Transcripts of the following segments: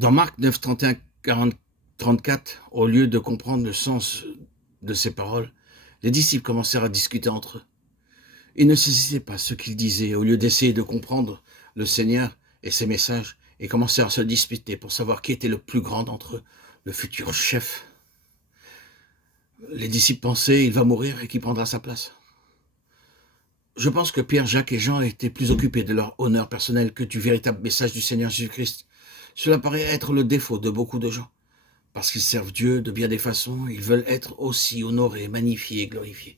Dans Marc 9, 31, 40, 34, au lieu de comprendre le sens de ces paroles, les disciples commencèrent à discuter entre eux. Ils ne saisissaient pas ce qu'il disait. Au lieu d'essayer de comprendre le Seigneur et ses messages, ils commencèrent à se disputer pour savoir qui était le plus grand d'entre eux, le futur chef. Les disciples pensaient, il va mourir et qui prendra sa place. Je pense que Pierre, Jacques et Jean étaient plus occupés de leur honneur personnel que du véritable message du Seigneur Jésus-Christ. Cela paraît être le défaut de beaucoup de gens. Parce qu'ils servent Dieu de bien des façons, ils veulent être aussi honorés, magnifiés et glorifiés.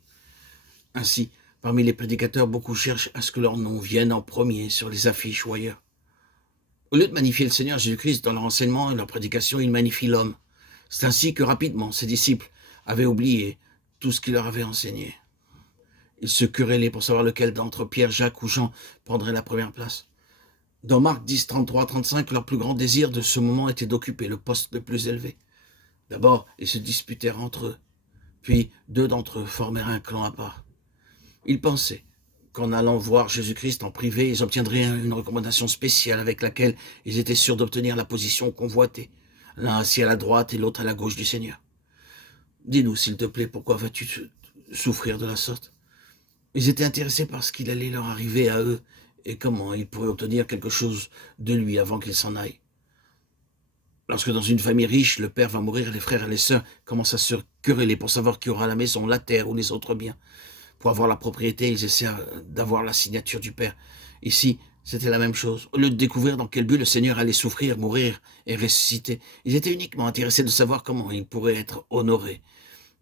Ainsi, parmi les prédicateurs, beaucoup cherchent à ce que leur nom vienne en premier sur les affiches ou ailleurs. Au lieu de magnifier le Seigneur Jésus-Christ dans leur enseignement et leur prédication, ils magnifient l'homme. C'est ainsi que rapidement, ses disciples avaient oublié tout ce qu'il leur avait enseigné. Ils se querellaient pour savoir lequel d'entre Pierre, Jacques ou Jean prendrait la première place. Dans Marc 10, 33, 35, leur plus grand désir de ce moment était d'occuper le poste le plus élevé. D'abord, ils se disputèrent entre eux, puis deux d'entre eux formèrent un clan à part. Ils pensaient qu'en allant voir Jésus-Christ en privé, ils obtiendraient une recommandation spéciale avec laquelle ils étaient sûrs d'obtenir la position convoitée, l'un assis à la droite et l'autre à la gauche du Seigneur. Dis-nous, s'il te plaît, pourquoi vas-tu souffrir de la sorte? Ils étaient intéressés par ce qu'il allait leur arriver à eux et comment ils pourraient obtenir quelque chose de lui avant qu'il s'en aille. Lorsque dans une famille riche, le père va mourir, les frères et les sœurs commencent à se quereller pour savoir qui aura la maison, la terre ou les autres biens. Pour avoir la propriété, ils essaient d'avoir la signature du père. Ici, c'était la même chose. Au lieu de découvrir dans quel but le Seigneur allait souffrir, mourir et ressusciter, ils étaient uniquement intéressés de savoir comment il pourrait être honoré.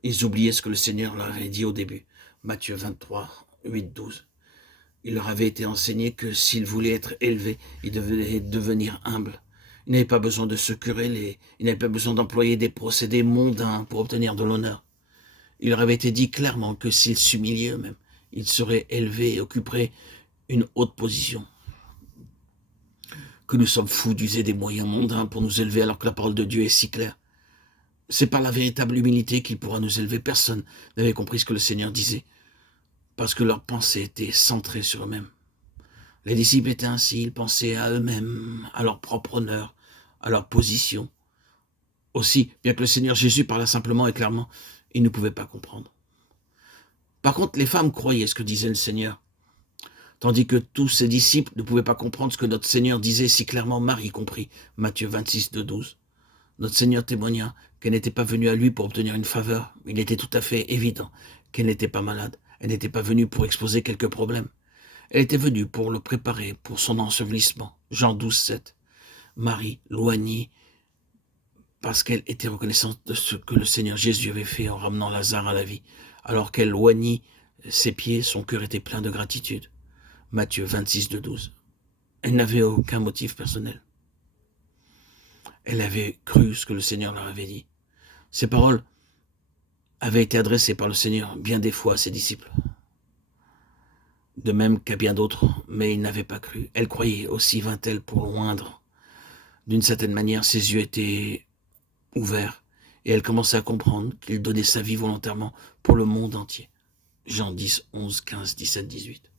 Ils oubliaient ce que le Seigneur leur avait dit au début. Matthieu 23, 8, 12. Il leur avait été enseigné que s'ils voulaient être élevés, ils devaient devenir humbles. Ils n'avaient pas besoin de se quereller, ils n'avaient pas besoin d'employer des procédés mondains pour obtenir de l'honneur. Il leur avait été dit clairement que s'ils s'humiliaient eux-mêmes, ils seraient élevés et occuperaient une haute position. Que nous sommes fous d'user des moyens mondains pour nous élever alors que la parole de Dieu est si claire. C'est par la véritable humilité qu'il pourra nous élever. Personne n'avait compris ce que le Seigneur disait, parce que leurs pensées étaient centrées sur eux-mêmes. Les disciples étaient ainsi, ils pensaient à eux-mêmes, à leur propre honneur, à leur position. Aussi, bien que le Seigneur Jésus parlât simplement et clairement, ils ne pouvaient pas comprendre. Par contre, les femmes croyaient ce que disait le Seigneur, tandis que tous ses disciples ne pouvaient pas comprendre ce que notre Seigneur disait si clairement, Marie comprit, Matthieu 26, 2, 12. Notre Seigneur témoigna qu'elle n'était pas venue à lui pour obtenir une faveur. Il était tout à fait évident qu'elle n'était pas malade. Elle n'était pas venue pour exposer quelques problèmes. Elle était venue pour le préparer pour son ensevelissement. Jean 12, 7. Marie loignit parce qu'elle était reconnaissante de ce que le Seigneur Jésus avait fait en ramenant Lazare à la vie. Alors qu'elle loignit ses pieds, son cœur était plein de gratitude. Matthieu 26, 12. Elle n'avait aucun motif personnel. Elle avait cru ce que le Seigneur leur avait dit. Ces paroles avaient été adressées par le Seigneur bien des fois à ses disciples. De même qu'à bien d'autres, mais ils n'avaient pas cru. Elle croyait, aussi vint-elle pour loindre. D'une certaine manière, ses yeux étaient ouverts, et elle commençait à comprendre qu'il donnait sa vie volontairement pour le monde entier. Jean 10, 11, 15, 17, 18.